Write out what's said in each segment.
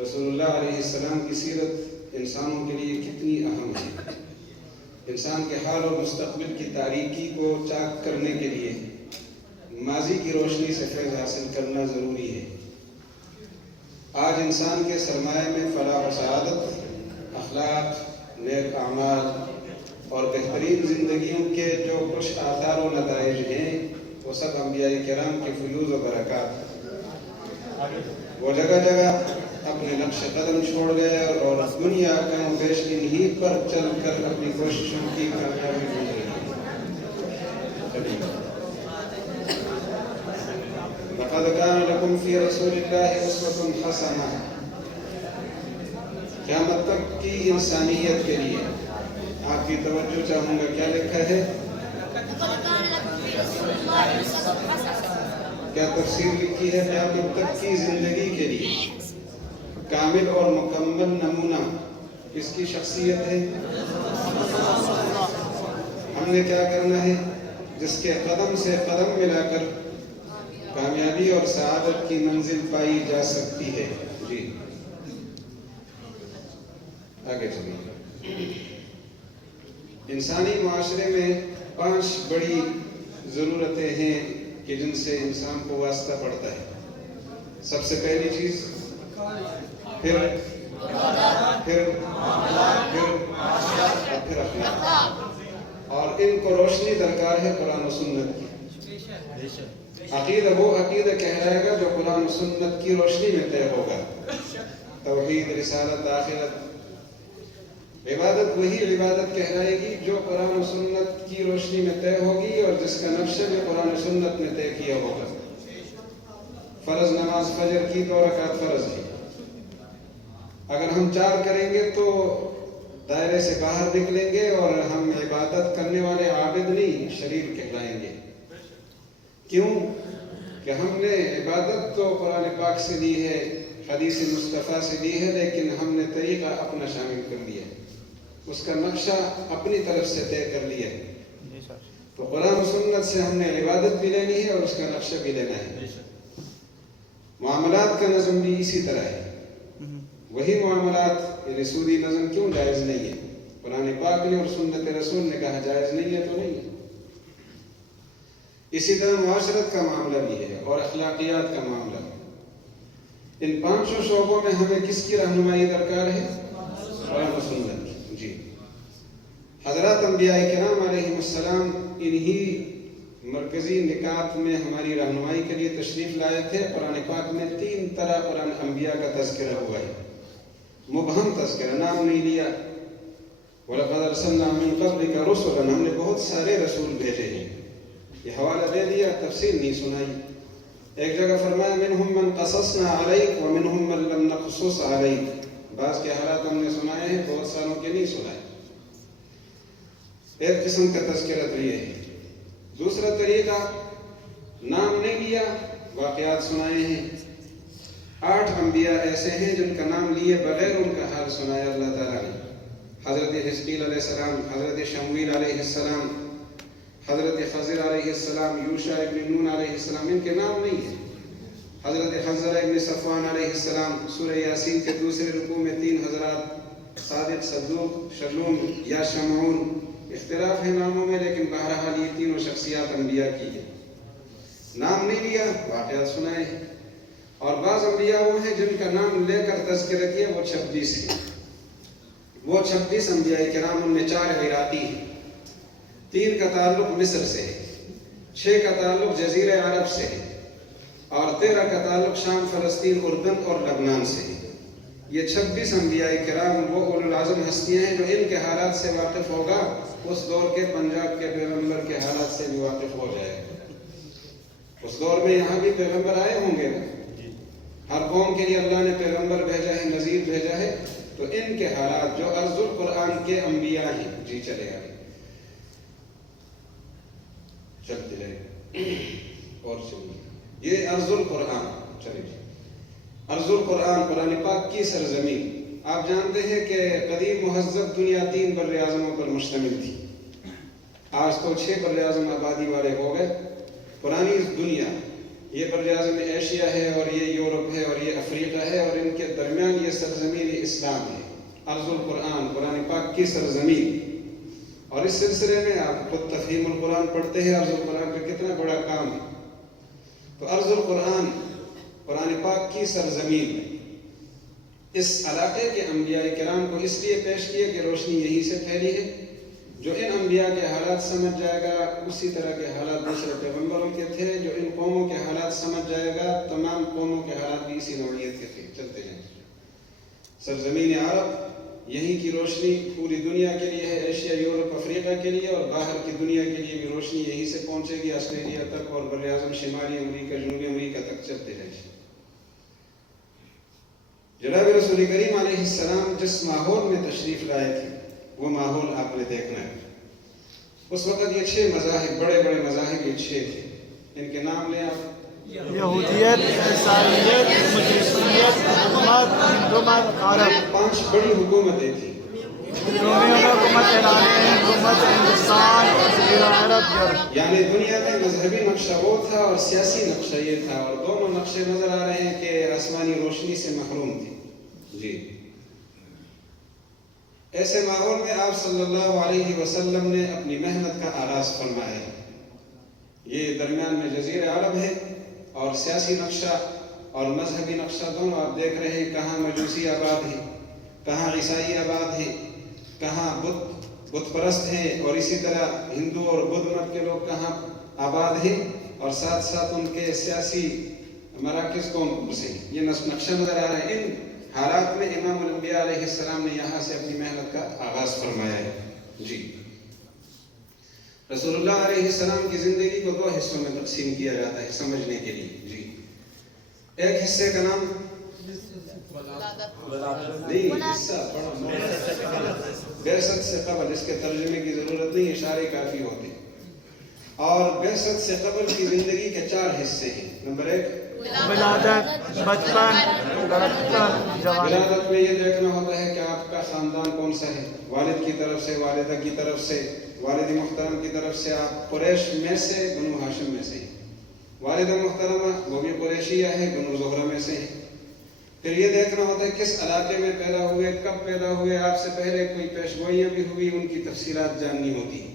رسول اللہ علیہ السلام کی سیرت انسانوں کے لیے کتنی اہم ہے۔ انسان کے حال اور مستقبل کی تاریکی کو چاک کرنے کے لیے ماضی کی روشنی سے فیض حاصل کرنا ضروری ہے۔ آج انسان کے سرمایہ میں فلاح و سعادت، اخلاق، نیک اعمال اور بہترین زندگیوں کے جو کچھ آثار و نتائج ہیں وہ سب انبیاء کرام کے فیوز و برکات۔ وہ جگہ جگہ اپنے نقش قدم چھوڑ گئے اور دنیا کم و بیش انہی پر چل کر اپنی کوششوں کی کامیابی مل رہی ہے۔ لقد كان لكم في رسول الله اسوة حسنة۔ قیامت تک کی انسانیت کے لیے آپ کی توجہ چاہوں گا، کیا لکھا ہے؟ کیا تفسیر لکھی ہے؟ قیامت تک کی زندگی کے لیے کامل اور مکمل نمونہ کس کی شخصیت ہے؟ ہم نے کیا کرنا ہے؟ جس کے قدم سے قدم ملا کر کامیابی اور سعادت کی منزل پائی جا سکتی ہے۔ جی آگے چلیے۔ انسانی معاشرے میں 5 بڑی ضرورتیں ہیں کہ جن سے انسان کو واسطہ پڑتا ہے۔ سب سے پہلی چیز پھر اخلاق، اور ان کو روشنی درکار ہے قرآن و سنت کی۔ عقیدہ وہ عقیدہ کہلائے گا جو قرآن و سنت کی روشنی میں طے ہوگا۔ توحید، رسالت، آخرت۔ عبادت وہی عبادت کہلائے گی جو قرآن و سنت کی روشنی میں طے ہوگی اور جس کا نقشہ بھی قرآن و سنت میں طے کیا ہوگا۔ فرض نماز فجر کی 2 رکعت فرض ہے۔ اگر ہم 4 کریں گے تو دائرے سے باہر نکلیں گے اور ہم عبادت کرنے والے عابد نہیں، شریف کہلائیں گے۔ کیوں؟ کہ ہم نے عبادت تو قرآن پاک سے لی ہے، حدیث مصطفیٰ سے لی ہے، لیکن ہم نے طریقہ اپنا شامل کر لیا ہے، اس کا نقشہ اپنی طرف سے طے کر لیا ہے۔ تو قرآن و سنت سے ہم نے عبادت بھی لینی ہے اور اس کا نقشہ بھی لینا ہے۔ معاملات کا نظم بھی اسی طرح ہے۔ وہی معاملات، یعنی سودی نظم کیوں جائز نہیں ہے؟ قرآن پاک نے اور سنت رسول نے کہا جائز نہیں ہے تو نہیں ہے۔ اسی طرح معاشرت کا معاملہ بھی ہے اور اخلاقیات کا معاملہ۔ ان 5 شعبوں میں ہمیں کس کی رہنمائی درکار ہے؟ قرآن و سنت کی۔ جی حضرات انبیاء کرام علیہ السلام انہی مرکزی نکات میں ہماری رہنمائی کے لیے تشریف لائے تھے۔ قرآن پاک میں 3 طرح قرآن انبیاء کا تذکرہ ہوا ہے۔ مبہم تذکرہ، نام نہیں لیا۔ وَلَقَدْ أَرْسَلْنَا مِن قَبْلِكَ رُسُلًا، ہم نے بہت سارے رسول بھیجے ہیں۔ یہ حوالہ دے دیا، تفصیل نہیں سنائی۔ ایک جگہ فرمایا مِنْهُمْ مَنْ قَصَصْنَا عَلَيْكَ وَمِنْهُمْ مَنْ لَمْ نَقْصُصْ عَلَيْكَ، بعض کے حالات ہم نے سنائے ہیں، بہت ساروں کے نہیں سنائے۔ ایک قسم کا تذکرہ تو یہ ہے۔ دوسرا طریقہ، نام نہیں لیا، واقعات سنائے ہیں۔ 8 انبیاء ایسے ہیں جن کا نام لیے بغیر ان کا حال سنایا اللہ تعالیٰ نے۔ حضرت حزقیل علیہ السلام، حضرت شمویل علیہ السلام، حضرت خضر علیہ السلام، یوشع ابن نون علیہ السلام، ان کے نام نہیں ہیں۔ حضرت حنظلہ ابن صفوان علیہ السلام، سورہ یاسین کے دوسرے رکوع میں 3 حضرات، صادق، صدوق، شلوم یا شمعون، اختلاف ہے ناموں میں، لیکن بہرحال یہ تینوں شخصیات انبیاء کی ہیں۔ نام نہیں لیا، واقعات سنائے ہیں۔ اور بعض انبیاء وہ ہیں جن کا نام لے کر تذکرہ کیا، وہ 26 ہیں۔ وہ 26 انبیاء کرام، ان میں 4 عراقی ہیں، 3 کا تعلق مصر سے ہے، 6 کا تعلق جزیرہ عرب سے ہے، اور 13 کا تعلق شام، فلسطین، اردن اور لبنان سے ہے۔ یہ 26 انبیاء کرام وہ اولو العزم ہستیاں ہیں جو ان کے حالات سے واقف ہوگا، اس دور کے پنجاب کے پیغمبر کے حالات سے بھی واقف ہو جائے گا۔ اس دور میں یہاں بھی پیغمبر آئے ہوں گے نا، ہر قوم کے لیے اللہ نے پیغمبر بھیجا ہے، نذیر بھیجا ہے، تو ان کے حالات جو ارض القرآن کے انبیاء ہیں۔ جی چلے آئے، چلتے رہے اور چلیے، یہ ارض القرآن۔ چلے جی، ارض القرآن، قرآن پاک کی سرزمین۔ آپ جانتے ہیں کہ قدیم مہذب دنیا 3 بر اعظموں پر مشتمل تھی۔ آج تو 6 بر اعظم آبادی والے ہو گئے۔ پرانی دنیا یہ براعظم ایشیا ہے اور یہ یورپ ہے اور یہ افریقہ ہے، اور ان کے درمیان یہ سرزمین اسلام ہے، ارض القرآن، قرآن پاک کی سرزمین۔ اور اس سلسلے میں آپ خود تفہیم القرآن پڑھتے ہیں، ارض القرآن پہ کتنا بڑا کام ہے۔ تو ارض القرآن قرآن پاک کی سرزمین میں اس علاقے کے انبیاء کرام کو اس لیے پیش کیا کہ روشنی یہیں سے پھیلی ہے۔ جو ان انبیاء کے حالات سمجھ جائے گا اسی طرح کے حالات دوسرے پیغمبروں کے تھے، جو ان قوموں کے حالات سمجھ جائے گا تمام قوموں کے حالات بھی اسی نوعیت کے تھے، چلتے جائیں۔ سرزمین عرب یہیں کی روشنی پوری دنیا کے لیے ہے، ایشیا، یورپ، افریقہ کے لیے، اور باہر کی دنیا کے لیے بھی روشنی یہیں سے پہنچے گی، آسٹریلیا تک اور براعظم شمالی امریکہ، جنوبی امریکہ تک چلتے جائیں۔ جناب رسول کریم علیہ السلام جس ماحول میں تشریف لائے تھے وہ ماحول آپ نے دیکھنا ہے۔ اس وقت یہ 6 مذاہب، بڑے بڑے مذاہب یہ 6 تھے، ان کے نام لیں آپ۔ یہودیت، عیسائیت، مجوسیت، حکومت عرب۔ 5 بڑی حکومتیں تھیں۔ حکومت ایرانی، حکومت ہندوستان، جزیرہ عرب، یورپ۔ یعنی دنیا میں مذہبی نقشہ وہ تھا اور سیاسی نقشہ یہ تھا، اور دونوں نقشے نظر آ رہے ہیں کہ آسمانی روشنی سے محروم تھی۔ جی، ایسے ماحول میں آپ صلی اللہ علیہ وسلم نے اپنی محنت کا آغاز فرمایا ہے۔ یہ درمیان میں جزیرہ عرب ہے، اور سیاسی نقشہ اور مذہبی نقشہ دونوں آپ دیکھ رہے ہیں، کہاں مجوسی آباد ہے، کہاں عیسائی آباد ہے، کہاں بت پرست ہیں، اور اسی طرح ہندو اور بدھ مت کے لوگ کہاں آباد ہیں، اور ساتھ ساتھ ان کے سیاسی مراکز کون کون سے ہیں، یہ نقشہ نظر آ رہا ہے۔ ان حالات میں امام الانبیاء علیہ السلام نے یہاں سے اپنی محنت کا آغاز فرمایا ہے۔ جی، رسول اللہ علیہ السلام کی زندگی کو 2 حصوں میں تقسیم کیا جاتا ہے سمجھنے کے لیے۔ جی، ایک حصے کا نام بعثت سے قبل، اس کے ترجمے کی ضرورت نہیں، اشارے کافی ہوتے ہیں۔ اور بعثت سے قبل کی زندگی کے 4 حصے ہیں۔ نمبر 1 ولادت، بچپن، لڑکپن، جوانی۔ ولادت میں یہ دیکھنا ہوتا ہے کہ آپ کا خاندان کون سا ہے، والد کی طرف سے، والدہ کی طرف سے، والد محترم کی طرف سے آپ قریش میں سے، بنو ہاشم میں سے ہیں۔ والدہ محترمہ وہ بھی قریشیہ ہے، بنو زہرہ میں سے ہیں۔ پھر یہ دیکھنا ہوتا ہے کس علاقے میں پیدا ہوئے، کب پیدا ہوئے، آپ سے پہلے کوئی پیشگوئیاں بھی ہوئی، ان کی تفصیلات جاننی ہوتی ہیں۔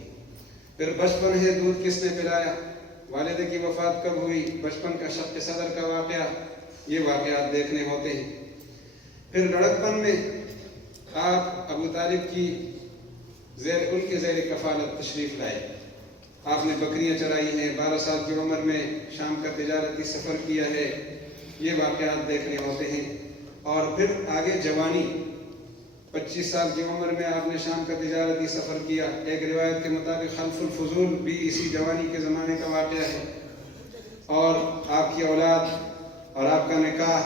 پھر بچپن ہے، دودھ کس نے پلایا، والدہ کی وفات کب ہوئی، بچپن کا شق صدر کا واقعہ، یہ واقعات دیکھنے ہوتے ہیں۔ پھر لڑکپن میں آپ ابو طالب کی ان کے زیر کفالت تشریف لائے، آپ نے بکریاں چرائی ہیں، 12 سال کی عمر میں شام کا تجارتی سفر کیا ہے، یہ واقعات دیکھنے ہوتے ہیں۔ اور پھر آگے جوانی، 25 سال کی عمر میں آپ نے شام کا تجارتی سفر کیا، ایک روایت کے مطابق خلف الفضول بھی اسی جوانی کے زمانے کا واقعہ ہے۔ اور آپ کی اولاد اور آپ کا نکاح،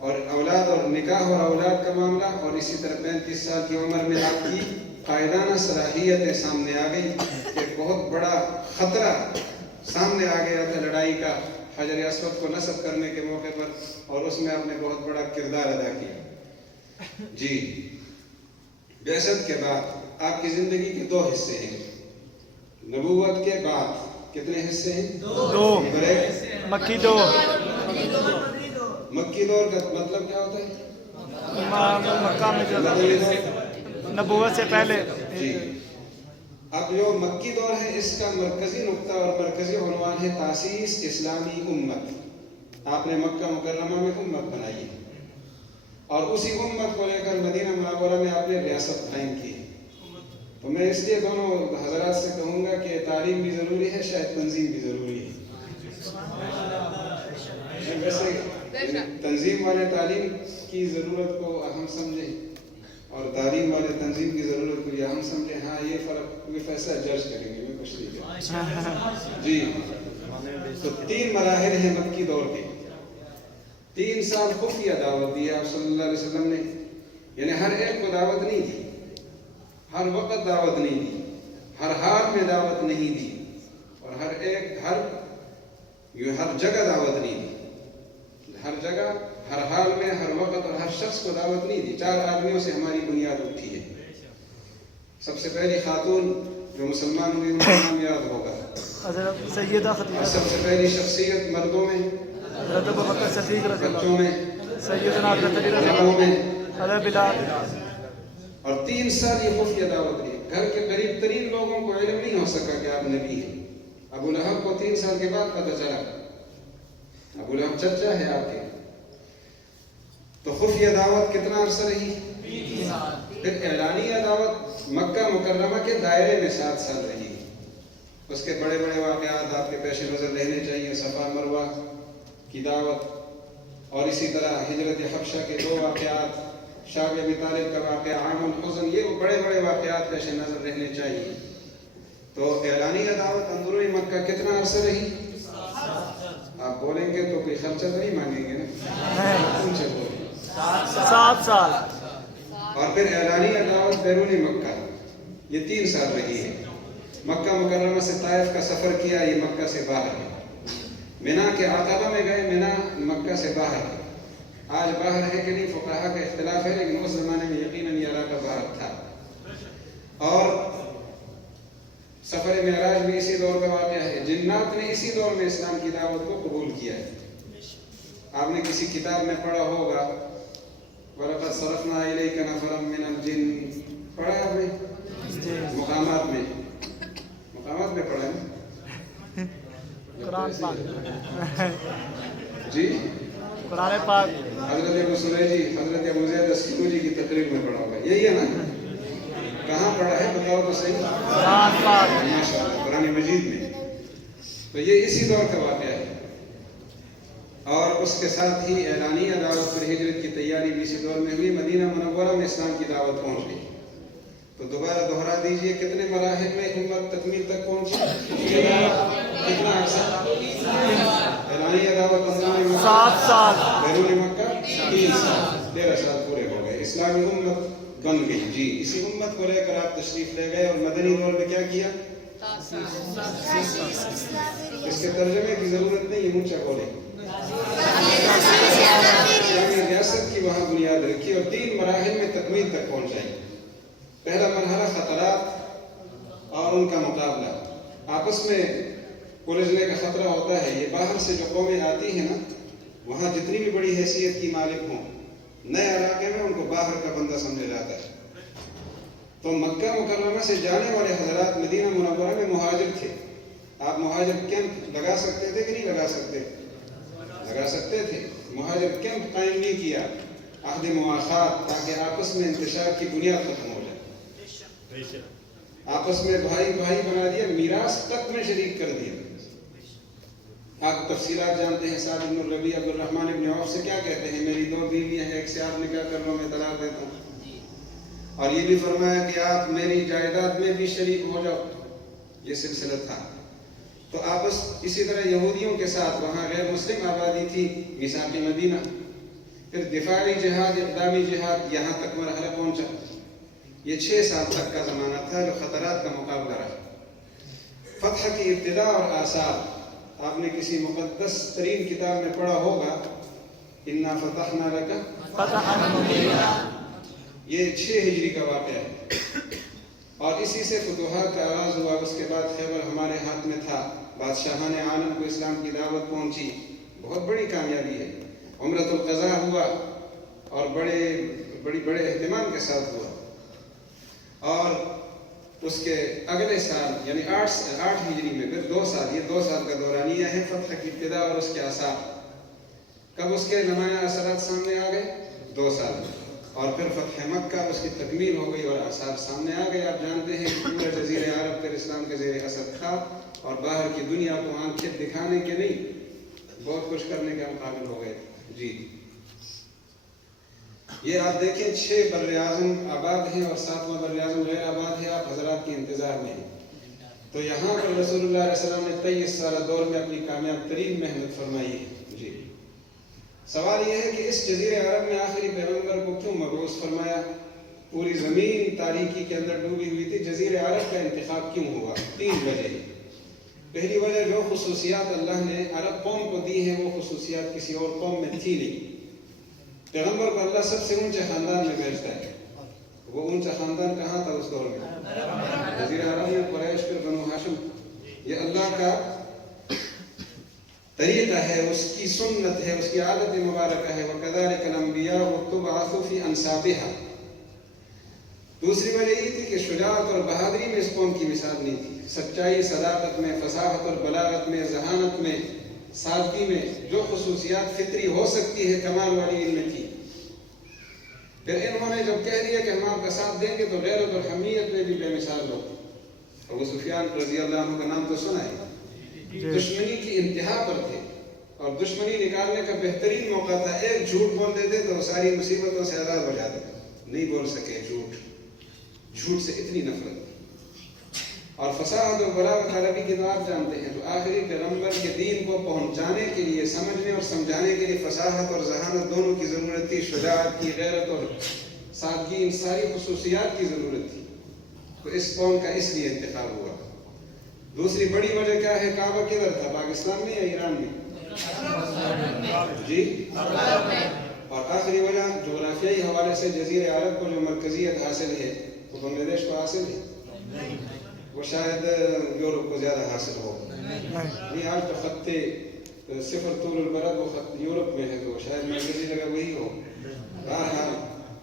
اور اولاد اور نکاح اور اولاد کا معاملہ، اور اسی طرح 35 سال کی عمر میں آپ کی قائدانہ صلاحیتیں سامنے آ گئی کہ بہت بڑا خطرہ سامنے آ گیا تھا لڑائی کا، حجر اسود کو نصب کرنے کے موقع پر، اور اس میں آپ نے بہت بڑا کردار ادا کیا۔ جی، بعثت کے بعد آپ کی زندگی کے 2 حصے ہیں۔ نبوت کے بعد کتنے حصے ہیں؟ 2۔ مکی دور۔ مکی دور کا مطلب کیا ہوتا ہے؟ مکہ میں جو نبوت سے پہلے۔ جی، اب جو مکی دور ہے اس کا مرکزی نقطہ اور مرکزی عنوان ہے تاسیس اسلامی امت۔ آپ نے مکہ مکرمہ میں امت بنائی ہے، اور اسی امت کو لے کر مدینہ منورہ میں آپ نے ریاست قائم کی۔ تو میں اس لیے دونوں حضرات سے کہوں گا کہ تعلیم بھی ضروری ہے، شاید تنظیم بھی ضروری ہے۔ ویسے تنظیم والے تعلیم کی ضرورت کو اہم سمجھیں اور تعلیم والے تنظیم کی ضرورت کو یہ اہم سمجھیں۔ ہاں، یہ فرق یہ فیصلہ جج کریں گے، میں کچھ نہیں کہتا۔ جی، تو 3 مراحل ہیں مکی دور کے۔ 3 سال خفیہ دعوت دی آپ صلی اللہ علیہ وسلم نے، یعنی ہر ایک کو دعوت نہیں دی، ہر وقت دعوت نہیں دی، ہر حال میں دعوت نہیں دی، اور ہر جگہ دعوت نہیں دی، ہر جگہ، ہر حال میں، ہر وقت اور ہر شخص کو دعوت نہیں دی۔ 4 آدمیوں سے ہماری بنیاد اٹھی ہے۔ سب سے پہلی خاتون جو مسلمان ہوئی ان کا نام یاد ہوگا، حضرت سیدہ خدیجہ۔ سب سے پہلی شخصیت مردوں میں حضرت ابو بکر صدیق رضی اللہ بچوں میں، عنہ، سیدنا حضرت علی رضی اللہ گھروں میں، عنہ، حضرت بلال، اور 3 سال یہ خفیہ دعوت رہی۔ گھر کے قریب ترین لوگوں کو علم نہیں ہو سکا کہ آپ نبی ہیں۔ ابو لہب کو 3 سال کے بعد پتہ چلا، ابو لہب چچا ہے آپ کے۔ تو خفیہ دعوت کتنا عرصہ رہی؟ 3 سال۔ پھر اعلانیہ دعوت مکہ مکرمہ کے دائرے میں 7 سال رہی۔ اس کے بڑے بڑے واقعات آپ کے پیش نظر رہنے چاہیے، صفا مروہ کی دعوت، اور اسی طرح ہجرت حبشہ کے 2 واقعات، شعب ابی طالب کا واقعہ، عام الحزن، یہ وہ بڑے بڑے واقعات پیش نظر رہنے چاہیے۔ تو اعلانیہ دعوت اندرونی مکہ کتنا عرصہ رہی؟ آپ بولیں گے تو کوئی خرچہ تو نہیں مانگیں گے نا؟ ان سے بولیں۔ 7 سال۔ اور پھر اعلانیہ دعوت بیرونی مکہ، یہ 3 سال رہی ہے۔ مکہ مکرمہ سے طائف کا سفر کیا، یہ مکہ سے باہر ہے۔ منا کے عقبہ میں گئے، منا مکہ سے باہر ہے۔ آج باہر ہے کہ نہیں فقہا کا اختلاف ہے، لیکن اس زمانے میں یقیناً یہ علاقہ باہر تھا۔ اور سفر معراج بھی اسی دور کا واقعہ ہے۔ جنات نے اسی دور میں اسلام کی دعوت کو قبول کیا ہے۔ آپ نے کسی کتاب میں پڑھا ہوگا، وَلَقَدْ صَرَفْنَا إِلَيْكَ نَفَرًا مِّنَ الْجِنِّ، پڑھا ہے آپ نے؟ مقامات میں پڑھا ہے قرآن پاک، جی، قرآن پاک، حضرت ابو سریجی، حضرت ابو زید السکوجی کی تقریر میں پڑھا ہوگا، یہی ہے نا؟ کہاں پڑھا ہے بتاؤ تو صحیح؟ قرآن پاک، ماشاءاللہ، قرآن مجید میں۔ تو یہ اسی دور کا واقعہ ہے۔ اور اس کے ساتھ ہی اعلانیہ دعوت پر ہجرت کی تیاری بھی اسی دور میں ہوئی۔ مدینہ منورہ میں اسلام کی دعوت پہنچ گئی۔ تو دوبارہ دوہرا دیجئے، کتنے مراحل میں امت تکمیل تک پہنچی؟ کتنا عرصہ؟ اعلانیہ دعوت اندرونی مکہ 7 سال، بیرون مکہ 3 سال، 13 سال پورے ہو گئے، اسلامی امت بن گئی۔ جی، اسی امت کو لے کر آپ تشریف لے گئے، اور مدنی دور میں کیا کیا؟ اس کے ترجمے کی ضرورت نہیں ہے، اونچا بولیں۔ اسلامی ریاست کی وہاں بنیاد رکھی اور 3 مراحل میں تکمیل تک پہنچائی۔ پہلا مرحلہ خطرات اور ان کا مقابلہ۔ آپس میں الجھنے کا خطرہ ہوتا ہے۔ یہ باہر سے جو قومیں آتی ہیں نا، وہاں جتنی بھی بڑی حیثیت کی مالک ہوں، نئے علاقے میں ان کو باہر کا بندہ سمجھا جاتا ہے۔ تو مکہ مکرمہ سے جانے والے حضرات مدینہ منورہ میں مہاجر تھے۔ آپ مہاجر کیمپ لگا سکتے تھے کہ نہیں لگا سکتے؟ لگا سکتے تھے۔ مہاجر کیمپ قائم نہیں کیا، عہد مواخات، تاکہ آپس میں انتشار کی بنیاد ختم ہو جائے۔ آپس میں بھائی بھائی بنا دیا، میراث تک میں شریک کر دیا۔ آپ تفصیلات جانتے ہیں۔ سعد بن ربیع عبد الرحمن بن عوف سے کیا کہتے ہیں؟ میری 2 بیویاں ہیں، ایک سے آپ نکاح کر لو، میں طلاق دیتا ہوں۔ اور یہ بھی فرمایا کہ آپ میری جائیداد میں بھی شریک ہو جاؤ۔ یہ سلسلہ تھا۔ تو آپس اسی طرح یہودیوں کے ساتھ وہاں غیر مسلم آبادی تھی، میثاق مدینہ۔ پھر دفاعی جہاد، اقدامی جہاد، یہاں تک مرحلہ پہنچا۔ یہ 6 سال تک کا زمانہ تھا جو خطرات کا مقابلہ رہا۔ فتح کی ابتدا اور آثار، آپ نے کسی مقدس ترین کتاب میں پڑھا ہوگا، اِنَّا فَتَحْنَا لَكَ فتحًا مبینا، یہ 6 ہجری کا واقعہ ہے۔ اور اسی سے فتوحات کا آغاز ہوا۔ اس کے بعد خیبر ہمارے ہاتھ میں تھا، بادشاہان عالم کو اسلام کی دعوت پہنچی، بہت بڑی کامیابی ہے۔ عمرۃ القضاء ہوا اور بڑے اہتمام کے ساتھ ہوا۔ اور اس کے اگلے سال یعنی 8 ہجری میں پھر 2 سال، یہ 2 سال کا دورانیہ ہے فتح کی ابتدا اور اس کے آثار۔ کب اس کے نمایاں اثرات سامنے آ گئے؟ 2 سال میں۔ اور پھر فتح مکہ، اس کی تکمیل ہو گئی اور آثار سامنے آ گئے۔ آپ جانتے ہیں کہ پورے جزیرے عرب پر اسلام کے زیر اثر تھا، اور باہر کی دنیا کو آنکھیں دکھانے کے نہیں، بہت کچھ کرنے کے مقابل ہو گئے۔ جی، یہ آپ دیکھیں 6 بر اعظم آباد ہیں اور 7واں بر اعظم غیر آباد ہے۔ آپ حضرات کے انتظار میں ہیں۔ تو یہاں پر رسول اللہ علیہ وسلم نے 23 سالہ دور میں اپنی کامیاب ترین محنت فرمائی ہے۔ جی، سوال یہ ہے کہ اس جزیرے عرب میں آخری پیغمبر کو کیوں مبعوث فرمایا؟ پوری زمین تاریکی کے اندر ڈوبی ہوئی تھی، جزیرے عرب کا انتخاب کیوں ہوا؟ 3 وجہ۔ پہلی وجہ، جو خصوصیات اللہ نے عرب قوم کو دی ہیں وہ خصوصیات کسی اور قوم میں تھی نہیں۔ پیغمبر کو اللہ سب سے اونچے خاندان میں بھیجتا ہے۔ وہ اونچا خاندان کہاں تھا اس دور میں؟ جزیرہ عرب میں، قریش، پھر بنو ہاشم۔ یہ اللہ کا طریقہ ہے، اس کی سنت ہے، اس کی عادت مبارکہ ہے. وَكَذَلِكَ الْأَنْبِيَاءُ وَتُبْعَثُ فِي أَنْسَابِهَا. دوسری وجہ یہ تھی کہ شجاعت اور بہادری میں اس قوم کی مثال نہیں تھی. سچائی، صداقت میں، فصاحت اور بلاغت میں، ذہانت میں، سادگی میں جو خصوصیات فطری ہو سکتی ہے کمال والی ان میں تھی. پھر انہوں نے جب کہہ دیا کہ ہم آپ کا ساتھ دیں گے تو غیرت اور حمیت میں بھی بے مثال لوگ. ابو سفیان رضی اللہ عنہ کا نام تو سنا ہے. دشمنی کی انتہا پر تھے اور دشمنی نکالنے کا بہترین موقع تھا. ایک جھوٹ بول دیتے تو ساری مصیبتوں سے آزاد ہو جاتے. نہیں بول سکے جھوٹ سے اتنی نفرت. اور فصاحت اور بلاغت عربی کی تو آپ جانتے ہیں. تو آخری پیغمبر کے دین کو پہنچانے کے لیے، سمجھنے اور سمجھانے کے لیے فصاحت اور ذہانت دونوں کی ضرورت تھی. شجاعت کی، غیرت اور سادگی، ان ساری خصوصیات کی ضرورت تھی. تو اس قوم کا اس لیے انتخاب ہوا. دوسری بڑی وجہ کیا ہے؟ کعبہ کدھر تھا؟ پاکستان میں یا ایران میں؟ جی. اور آخری وجہ جغرافیائی حوالے سے جزیرہ عرب کو جو مرکزیت حاصل ہے وہ بنگلہ دیش کو حاصل ہے. وہ شاید یورپ کو زیادہ حاصل ہو. نہیں، آج تو خط صفر طول البلد وہ خط یورپ میں ہے، تو شاید مرکزی جگہ وہی ہو. بہرحال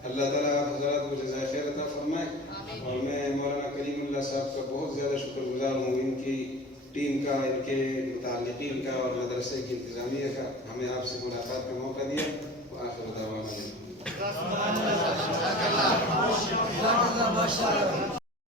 اللہ تعالیٰ حضرات کو جزائے خیر عطا فرمائے. اور میں مولانا کریم اللہ صاحب کا بہت زیادہ شکر گزار ہوں، ان کی ٹیم کا، ان کے متعلقین کا اور مدرسے کی انتظامیہ کا، ہمیں آپ سے ملاقات کا موقع دیا. وآخر دعوانا